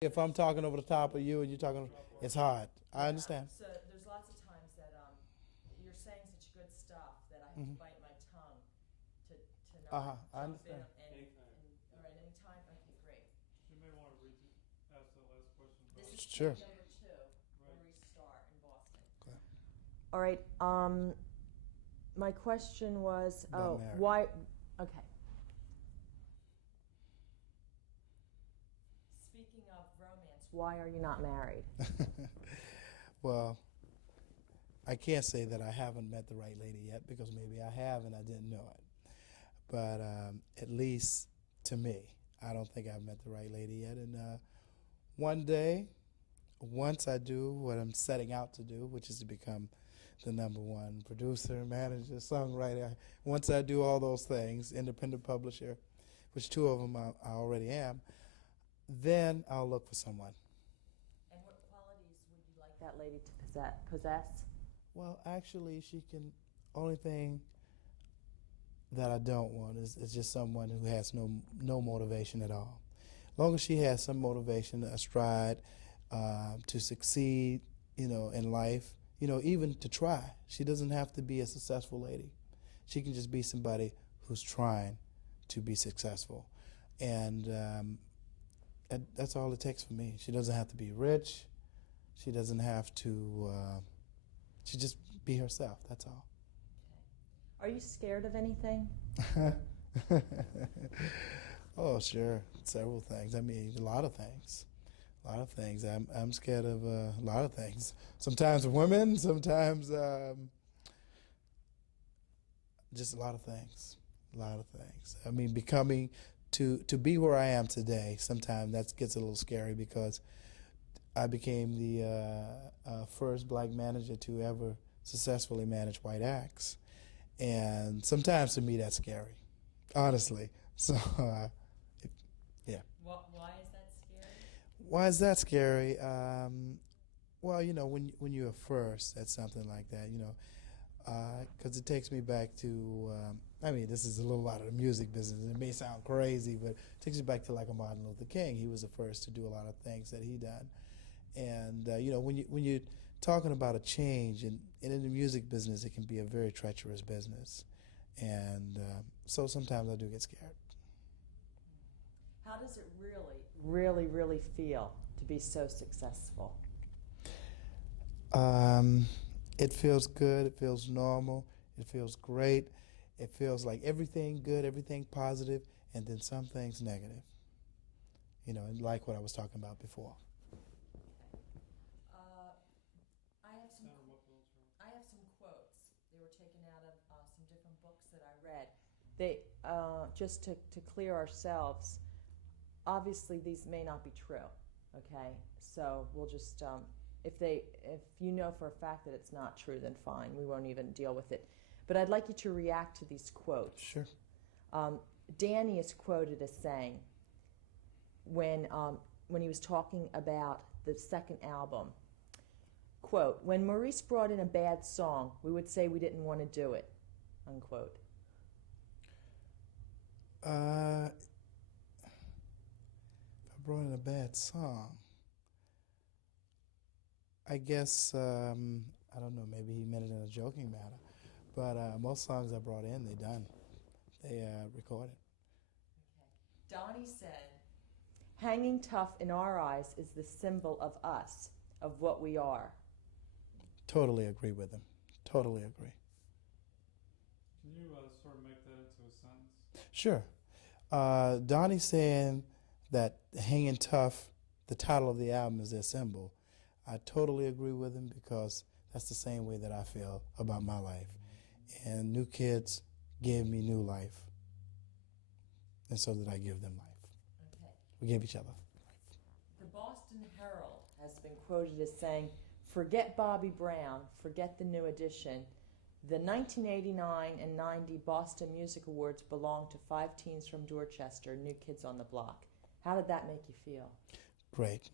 If I'm talking over the top of you and you're talking, it's hard. I understand. So there's lots of times that you're saying such good stuff that I have to bite my tongue to not I jump in understand. all right, anytime? Okay, great. You may want to ask the last question. This is Sure. tape number 2, Right. Maurice Starr in Boston. Okay. All right. My question was, About marriage. why? Okay. Speaking of romance, why are you not married? Well, I can't say that I haven't met the right lady yet because maybe I have and I didn't know it. But at least to me, I don't think I've met the right lady yet. And one day, once I do what I'm setting out to do, which is to become the #1 producer, manager, songwriter, once I do all those things, independent publisher, which 2 of them I already am, then I'll look for someone. And what qualities would you like that lady to possess? Well, actually, she can. Only thing that I don't want is just someone who has no motivation at all. As long as she has some motivation, a stride to succeed, in life, even to try. She doesn't have to be a successful lady. She can just be somebody who's trying to be successful, and that's all it takes for me. She doesn't have to be rich. She doesn't have to. She just be herself. That's all. Okay. Are you scared of anything? Oh, sure. Several things. I mean, a lot of things. A lot of things. I'm scared of a lot of things. Sometimes women. Sometimes just a lot of things. A lot of things. I mean, becoming to be where I am today. Sometimes that gets a little scary because I became the first black manager to ever successfully manage white acts. And sometimes to me that's scary, honestly. So, yeah. Why is that scary? Why is that scary? Well, when you're first at something like that, because it takes me back to, I mean, this is a little out of the music business. It may sound crazy, but it takes me back to like a Martin Luther King. He was the first to do a lot of things that he done. And, when you're talking about a change, and in the music business, it can be a very treacherous business. And so sometimes I do get scared. How does it really feel to be so successful? It feels good. It feels normal. It feels great. It feels like everything good, everything positive, and then some things negative. Like what I was talking about before. I have some quotes. They were taken out of some different books that I read. They just to clear ourselves. Obviously, these may not be true. Okay, so we'll just if you know for a fact that it's not true, then fine. We won't even deal with it. But I'd like you to react to these quotes. Sure. Danny is quoted as saying when he was talking about the second album. Quote, when Maurice brought in a bad song, we would say we didn't want to do it, unquote. If I brought in a bad song, I guess, I don't know, maybe he meant it in a joking manner, but most songs I brought in, they recorded. Okay. Donnie said, hanging tough in our eyes is the symbol of us, of what we are. Totally agree with him. Totally agree. Can you sort of make that into a sentence? Sure. Donnie saying that hanging tough, the title of the album, is their symbol. I totally agree with him because that's the same way that I feel about my life. And New Kids gave me new life. And so did I give them life. Okay. We gave each other life. The Boston Herald has been quoted as saying, forget Bobby Brown, forget the new edition. The 1989 and 90 Boston Music Awards belong to 5 teens from Dorchester, New Kids on the Block. How did that make you feel? Great,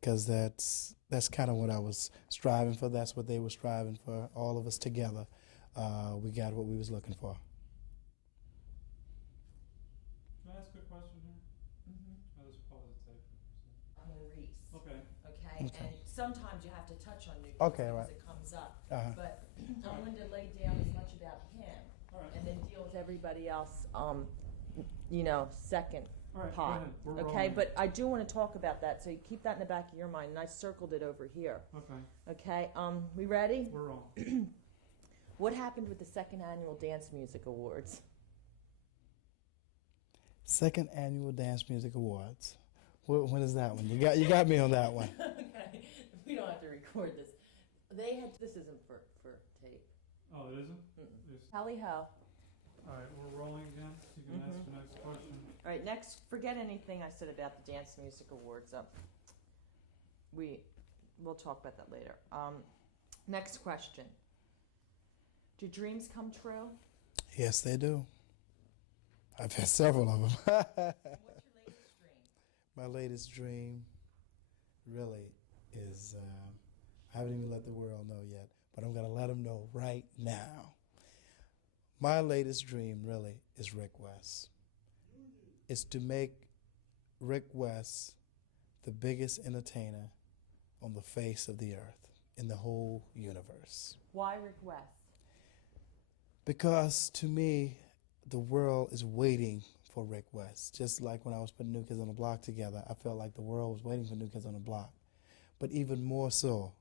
because that's kind of what I was striving for. That's what they were striving for. All of us together, we got what we was looking for. Can I ask a question here? Mm-hmm. I'll just pause the tape for a second. Okay. Okay? Okay. And sometimes you have to touch on new kids Okay, because right. it comes up. Uh-huh. But I'm going to lay down as much about him All right. and then deal with everybody else, second All right. Go pot. ahead. We're Okay, rolling. but I do want to talk about that, so you keep that in the back of your mind. And I circled it over here. Okay. Okay, we ready? We're rolling. What happened with the second annual Dance Music Awards? Second Annual Dance Music Awards. When is that one? You got me on that one. Okay, we don't have to record this. This isn't for tape. Oh, it isn't? Mm-mm. Tally ho. All right, we're rolling again. You can ask the next question. All right, next, forget anything I said about the Dance Music Awards. We'll talk about that later. Next question. Do dreams come true? Yes, they do. I've had several of them. What's your latest dream? My latest dream really is, I haven't even let the world know yet, but I'm going to let them know right now. My latest dream really is Rick West. It's to make Rick West the biggest entertainer on the face of the earth, in the whole universe. Why Rick West? Because to me, the world is waiting for Rick West. Just like when I was putting New Kids on the Block together, I felt like the world was waiting for New Kids on the Block. But even more so,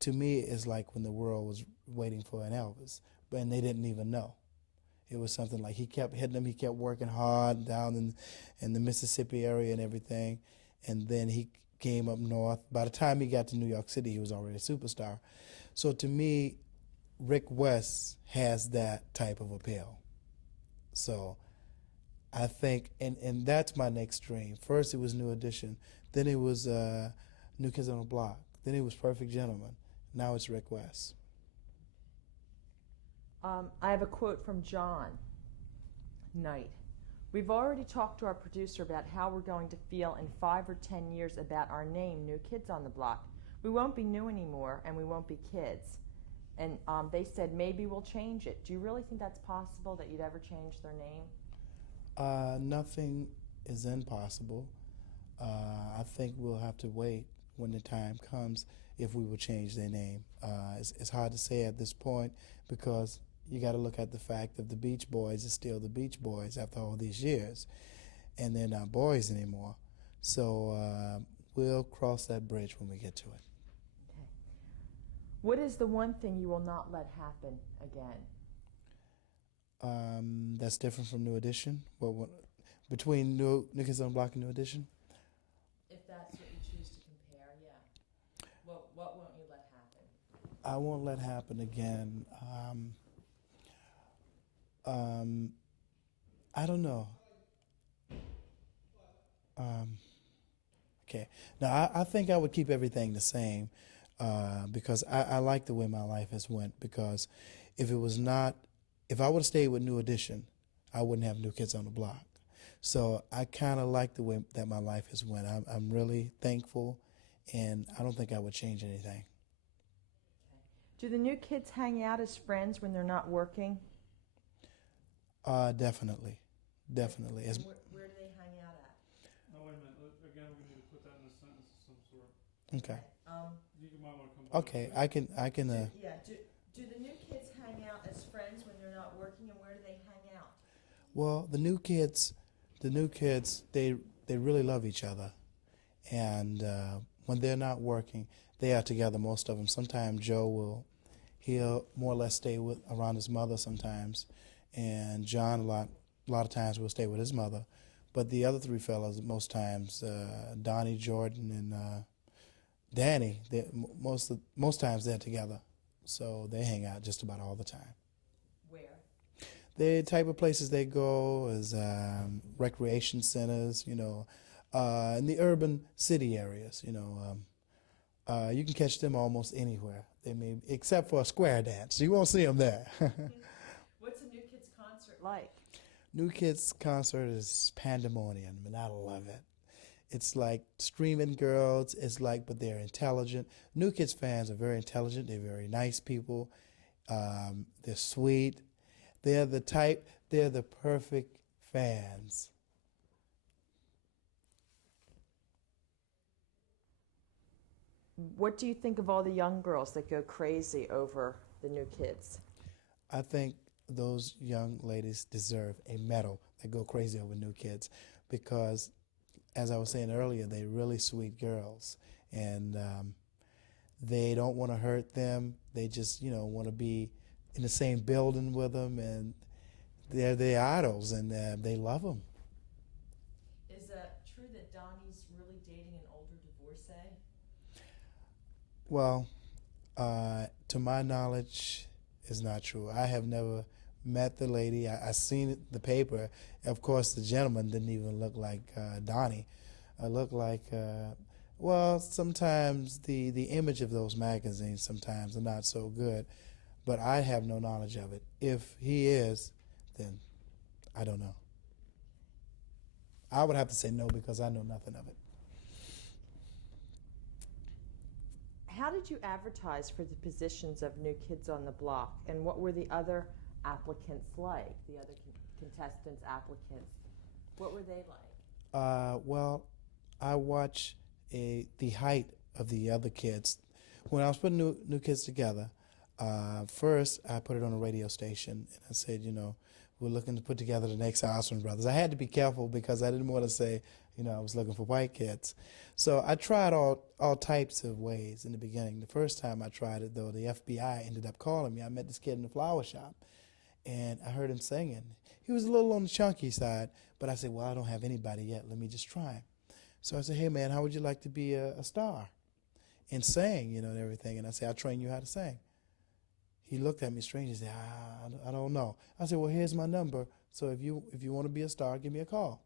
to me, it's like when the world was waiting for an Elvis, and they didn't even know. It was something like he kept hitting them, he kept working hard down in the Mississippi area and everything, and then he came up north. By the time he got to New York City, he was already a superstar. So to me, Rick West has that type of appeal. So I think, and that's my next dream. First it was New Edition, then it was New Kids on the Block, then it was Perfect Gentleman. Now it's Rick West. I have a quote from John Knight. We've already talked to our producer about how we're going to feel in 5 or 10 years about our name, New Kids on the Block. We won't be new anymore, and we won't be kids. And they said maybe we'll change it. Do you really think that's possible, that you'd ever change their name? Nothing is impossible. I think we'll have to wait when the time comes if we will change their name. It's hard to say at this point because you got to look at the fact that the Beach Boys is still the Beach Boys after all these years, and they're not boys anymore. So we'll cross that bridge when we get to it. Okay. What is the one thing you will not let happen again? That's different from New Edition. What between New Kids on the Block and New Edition? If that's what you choose to compare, yeah. What won't you let happen? I won't let happen again. I don't know. Okay. Now, I think I would keep everything the same because I like the way my life has went, because if I would have stayed with New Edition, I wouldn't have New Kids on the Block. So I kind of like the way that my life has went. I'm really thankful, and I don't think I would change anything. Do the new kids hang out as friends when they're not working? Definitely. Where do they hang out at? No, wait a minute. Again, we need to put that in a sentence of some sort. Okay. You might want to come back. Okay, I can. Do the new kids hang out as friends when they're not working, and where do they hang out? Well, the new kids, they really love each other, and when they're not working, they are together. Most of them. Sometimes he'll more or less stay around his mother sometimes, and John a lot of times will stay with his mother. But the other three fellas, most times, Donnie, Jordan, and Danny, most times they're together. So they hang out just about all the time. Where? The type of places they go is recreation centers, in the urban city areas, you can catch them almost anywhere. They may, except for a square dance. You won't see them there. What's a New Kids concert like? New Kids concert is pandemonium, and I love it. It's like screaming girls. But they're intelligent. New Kids fans are very intelligent. They're very nice people. They're sweet. They're the perfect fans. What do you think of all the young girls that go crazy over the new kids? I think those young ladies deserve a medal that go crazy over new kids because, as I was saying earlier, they're really sweet girls. And they don't want to hurt them. They just, want to be in the same building with them, and they're their idols, and they love them. Is it true that Donnie's really dating an older divorcee? Well, to my knowledge, it's not true. I have never met the lady. I seen the paper. Of course, the gentleman didn't even look like Donnie. Looked like, well, sometimes the image of those magazines sometimes are not so good, but I have no knowledge of it. If he is, then I don't know. I would have to say no because I know nothing of it. How did you advertise for the positions of New Kids on the Block, and what were the other applicants like, the other contestants, applicants? What were they like? Well, I watch the height of the other kids. When I was putting new kids together, first I put it on a radio station, and I said, we're looking to put together the next Osmond Brothers. I had to be careful because I didn't want to say, I was looking for white kids. So I tried all types of ways in the beginning. The first time I tried it, though, the FBI ended up calling me. I met this kid in the flower shop, and I heard him singing. He was a little on the chunky side, but I said, well, I don't have anybody yet. Let me just try him. So I said, hey, man, how would you like to be a star and sing, and everything? And I said, I'll train you how to sing. He looked at me strange. He said, I don't know. I said, well, here's my number. So if you want to be a star, give me a call.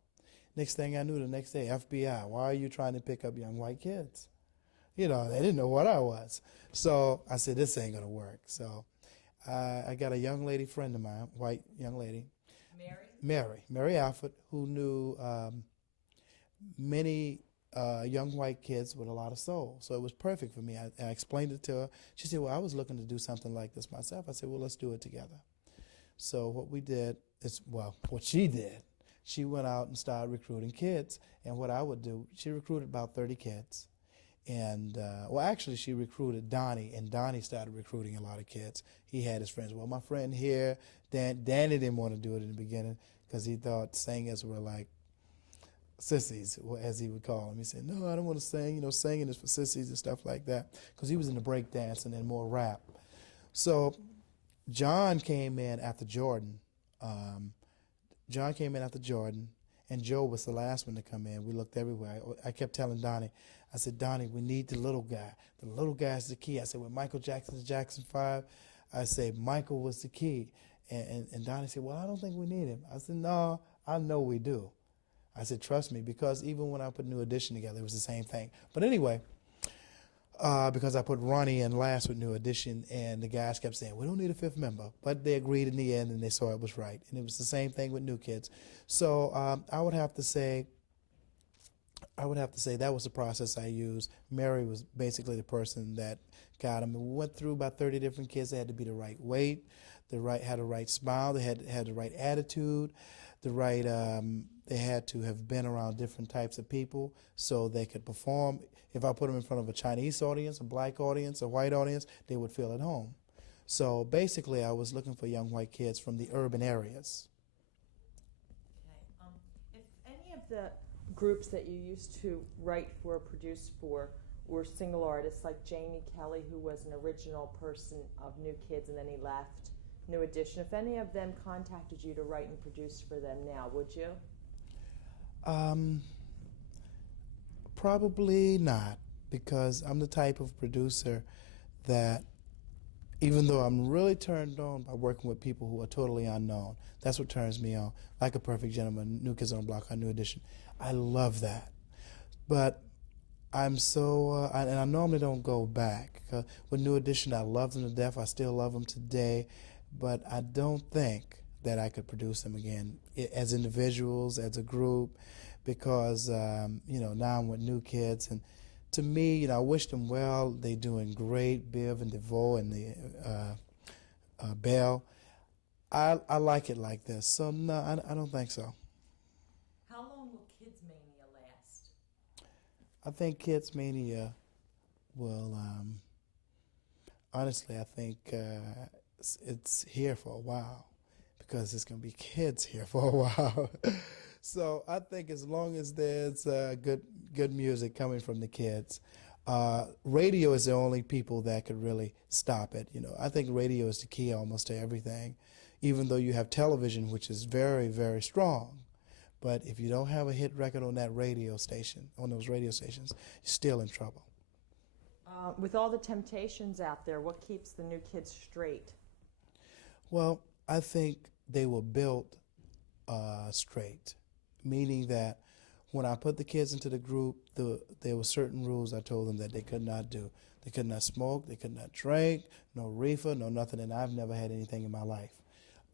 Next thing I knew, the next day, FBI, why are you trying to pick up young white kids? They didn't know what I was. So I said, this ain't going to work. So I got a young lady friend of mine, white young lady. Mary Alford, who knew many young white kids with a lot of soul. So it was perfect for me. I explained it to her. She said, well, I was looking to do something like this myself. I said, well, let's do it together. So what we did is, what she did, she went out and started recruiting kids. And what I would do, she recruited about 30 kids. And, actually, she recruited Donnie, and Donnie started recruiting a lot of kids. He had his friends. Well, my friend here, Danny didn't want to do it in the beginning because he thought singers were like sissies, as he would call them. He said, no, I don't want to sing. Singing is for sissies and stuff like that, because he was into break dance and then more rap. So John came in after Jordan. And Joe was the last one to come in. We looked everywhere. I kept telling Donnie, I said, Donnie, we need the little guy. The little guy's the key. I said, when Michael Jackson's Jackson 5, I said, Michael was the key. And Donnie said, well, I don't think we need him. I said, no, I know we do. I said, trust me, because even when I put New Edition together, it was the same thing. But anyway, because I put Ronnie in last with New Edition, and the guys kept saying, we don't need a fifth member. But they agreed in the end, and they saw it was right. And it was the same thing with New Kids. So I would have to say that was the process I used. Mary was basically the person that got them. And we went through about 30 different kids. They had to be the right weight, had the right smile, they had the right attitude, they had to have been around different types of people so they could perform. If I put them in front of a Chinese audience, a black audience, a white audience, they would feel at home. So basically, I was looking for young white kids from the urban areas. Okay. If any of the groups that you used to write for, produce for, were single artists like Jamie Kelly, who was an original person of New Kids and then he left New Edition, if any of them contacted you to write and produce for them now, would you? Probably not, because I'm the type of producer that, even though I'm really turned on by working with people who are totally unknown, that's what turns me on. Like A Perfect Gentleman, New Kids on the Block, New Edition. I love that. But I'm so, and I normally don't go back. With New Edition, I love them to death. I still love them today. But I don't think that I could produce them again as individuals, as a group, because, now I'm with New Kids. And to me, I wish them well. They're doing great, Biv and DeVoe and the Bell. I like it like this. So, no, I don't think so. How long will Kids Mania last? I think Kids Mania Well, honestly, I think it's here for a while because it's going to be kids here for a while. So I think as long as there's good music coming from the kids, radio is the only people that could really stop it. You know, I think radio is the key almost to everything, even though you have television, which is very, very strong. But if you don't have a hit record on that radio station, on those radio stations, you're still in trouble. With all the temptations out there, what keeps the new kids straight? Well, I think they were built straight, meaning that when I put the kids into the group, there were certain rules I told them that they could not do. They could not smoke, they could not drink, no reefer, no nothing, and I've never had anything in my life.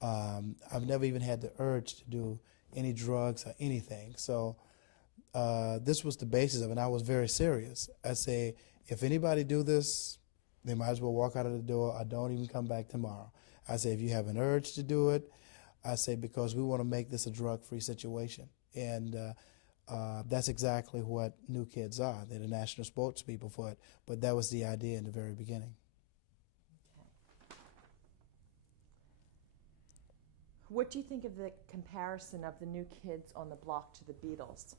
I've never even had the urge to do any drugs or anything. So this was the basis of it, and I was very serious. I say, if anybody do this, they might as well walk out of the door or don't even come back tomorrow. I say, if you have an urge to do it, I say, because we want to make this a drug-free situation. And that's exactly what New Kids are. They're the national spokespeople for it. But that was the idea in the very beginning. Okay. What do you think of the comparison of the New Kids on the Block to the Beatles?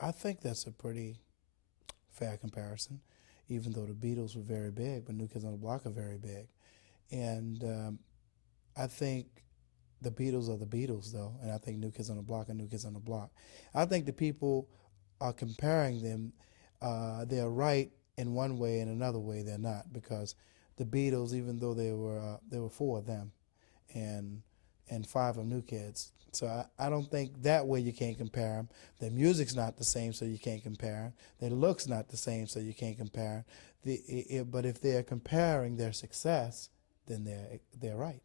I think that's a pretty fair comparison, even though the Beatles were very big, but New Kids on the Block are very big. And I think the Beatles are the Beatles, though, and I think New Kids on the Block are New Kids on the Block. I think the people are comparing them. They're right in one way, and another way they're not, because the Beatles, even though there were four of them, and five of New Kids. So I don't think that way you can't compare them. Their music's not the same, so you can't compare them. Their look's not the same, so you can't compare them. But if they're comparing their success, then they're right.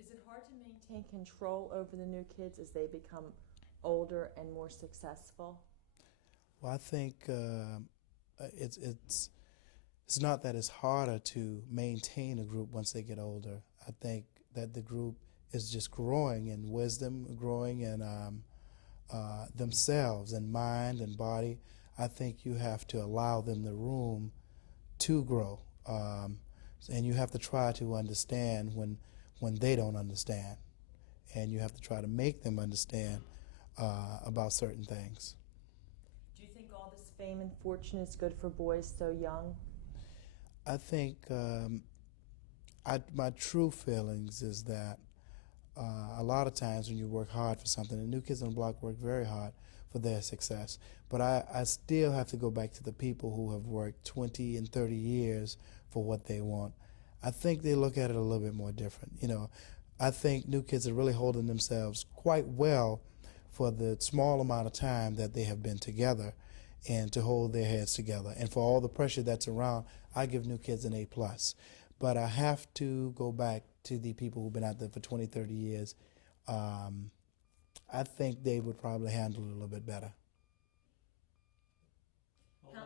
Is it hard to maintain control over the New Kids as they become older and more successful? Well, I think it's not that it's harder to maintain a group once they get older. I think that the group is just growing in wisdom, growing in themselves and mind and body. I think you have to allow them the room to grow, and you have to try to understand when they don't understand, and you have to try to make them understand about certain things. Do you think all this fame and fortune is good for boys so young? I think my true feelings is that a lot of times when you work hard for something, and New Kids on the Block work very hard for their success, but I still have to go back to the people who have worked 20 and 30 years for what they want. I think they look at it a little bit more different. You know, I think New Kids are really holding themselves quite well for the small amount of time that they have been together, and to hold their heads together. And for all the pressure that's around, I give New Kids an A+. But I have to go back to the people who've been out there for 20, 30 years. I think they would probably handle it a little bit better.